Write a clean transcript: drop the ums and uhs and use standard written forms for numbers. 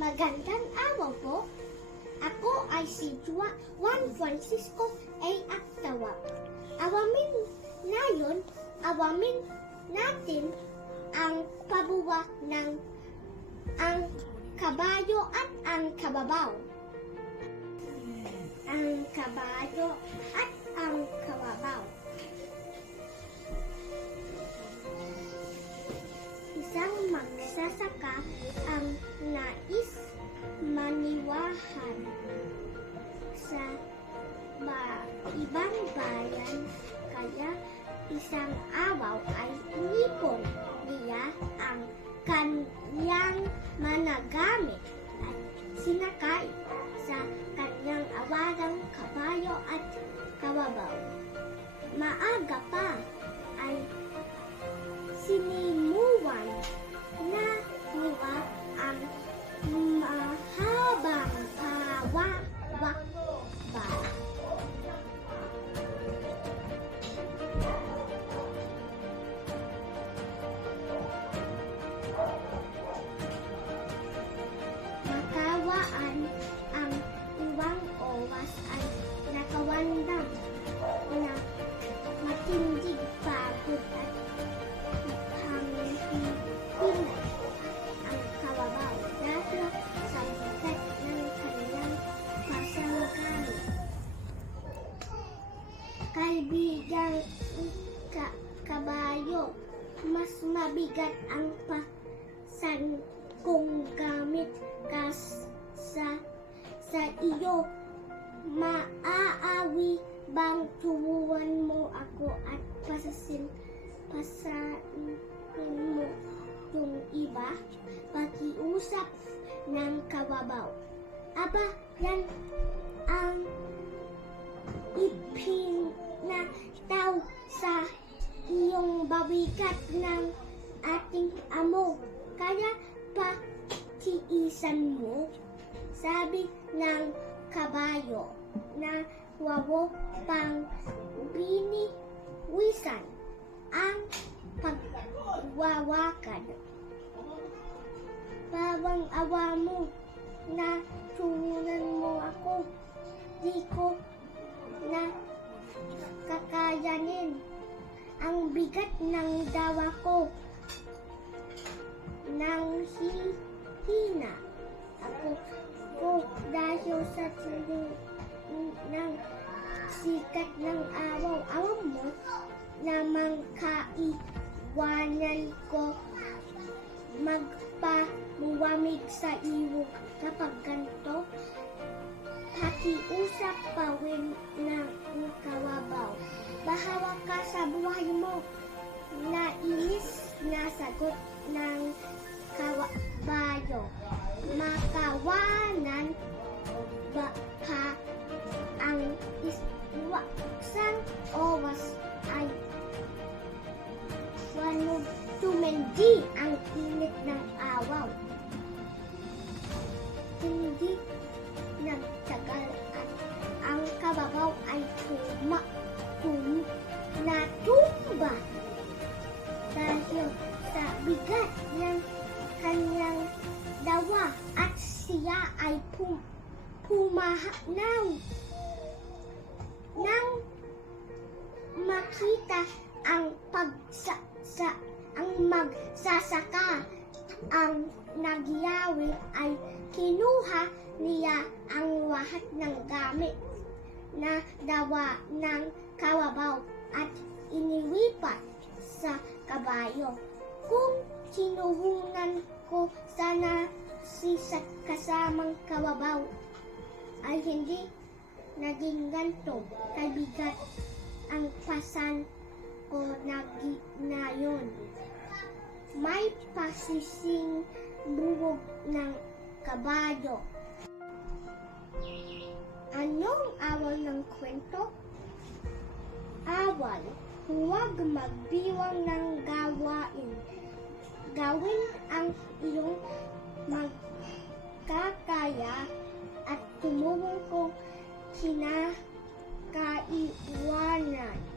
Magandang araw po. Ako ay si Juan Francisco A. Actawa. Awamin natin ang pabuwa ng ang kabayo at ang kababaw. Ang kabayo at ang kababaw. Isang magsasaka ang nais maniwahan sa ibang bayan, kaya isang araw ay inipon niya ang kanyang managamit at sinakay sa kanyang awarang kabayo at kababaw. Maaga pa ay sinimuwan na niya ang mahabang pawawakba. Makawaan ang iwang oras ay nakawandang na matindig pagod at hangin ang kababaw dahil sa bigat ng kanilang pasanggamit. Kaibigang kabayo, mas mabigat ang pasangkong gamit sa iyo. Maaawi bang turuan mo ako at pasanin mo yung iba? Pakiusap ng kababaw. Aba, yan ang ipinataw sa iyong babigat ng ating amo. Kaya tiisan mo, sabi ng kabayo na wawo pang biniwisan ang pagwawakan. Bawang awa mo na turunan mo ako, di ko na kakayanin ang bigat ng dawa ko. Nang hina ako dahil sa tindi ng sikat ng araw. Alam mo namang kaiwanan ko magpamuwamig sa iyo kapag ganito. Pakiusap pa rin ng kababaw. Bahawa ka sa buhay mo. Nainis na sagot ng kabayo. Makawanan ba ka ang isang oras ay tumindi ang init ng araw. Hindi nagtagal at ang kababaw ay natumba dahil sa bigat ng kanyang dawa at siya ay pumahanaw. Nang makita ang magsasaka ang nagyari ay kinuha niya ang lahat ng gamit na dawa ng kababaw at iniwipat sa kabayo. Kung sinuhunan ko sana si kasamang kababaw ay hindi naging ganito kabigat ang pasan ko na yun. May pasising buhok ng kabayo. Anong awal ng kwento? Awal, huwag magbiwang ng gawain. Gawin ang iyong magkakaya at tumulong kung kinakaiwanan.